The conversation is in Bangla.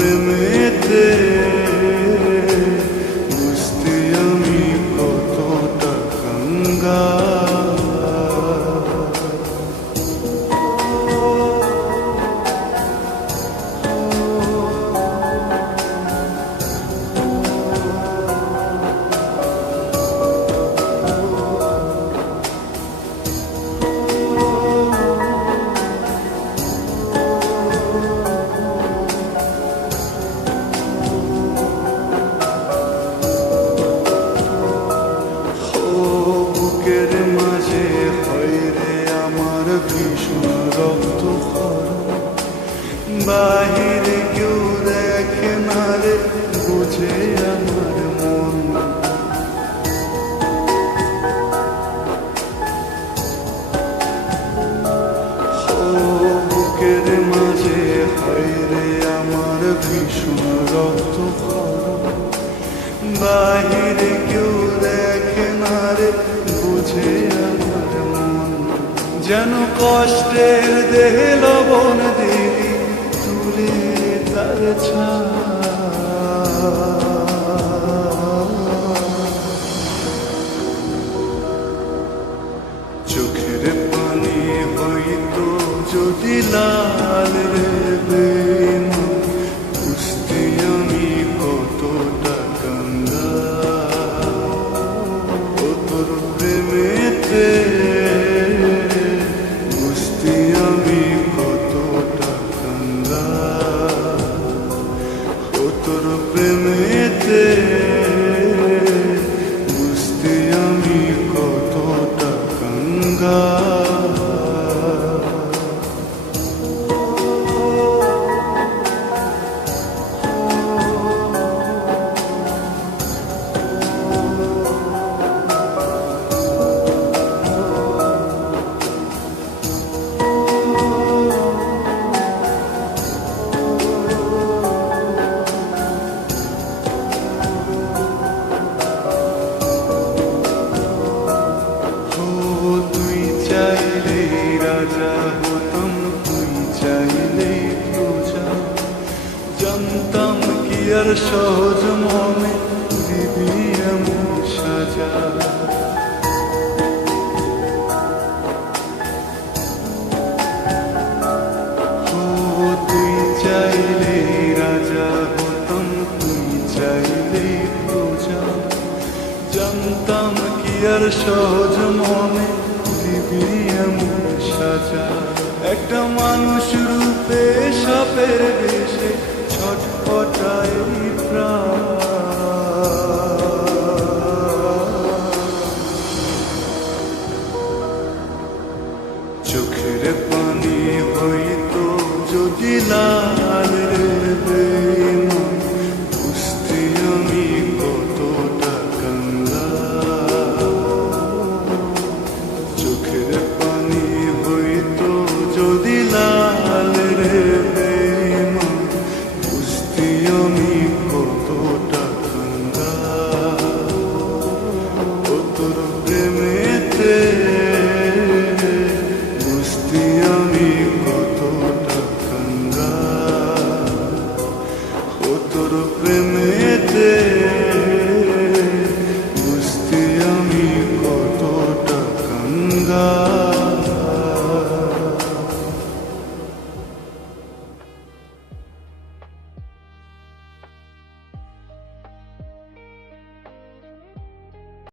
প্রেমেতে বুঝতে আমি কতটা কাঙ্গাল। বুকের মাঝে হয় রে আমার ভীষণ রক্ত খরা, বাহিরে কেউ দেখে না রে বুঝে আমার মন। বুকের মাঝে হয় রে আমার ভীষণ রক্ত খরা, বাহিরে কেউ দেখে না রে বুঝে আমার মন। যেন কষ্টের দেহে লবণ দিলি তুলে তার চোখের পানি হইতো যদি লাল রে বেঈমান, বুঝতে আমি কতটা কাঙ্গাল। ও তোর প্রেমেতে বুঝতে আমি কতটা কাঙ্গাল। ও তোর প্রেমেতে বুঝতে আমি কতটা কাঙ্গাল। তুই চাইলে রাজা হতাম, তুই চাইলে প্রজা, জানতাম কি আর সহজ মনে দিবি এমন সাজা। তুই চাইলে রাজা হতাম, তুই চাইলে প্রজা, জানতাম কি আর সহজ মনে দিবি এমন সাজা। একটা মানুষ রূপে সাপের বেশে ছটফটায় প্রাণ, চোখের পানি হইতো যদি লাল রে বেঈমান, বুঝতে আমি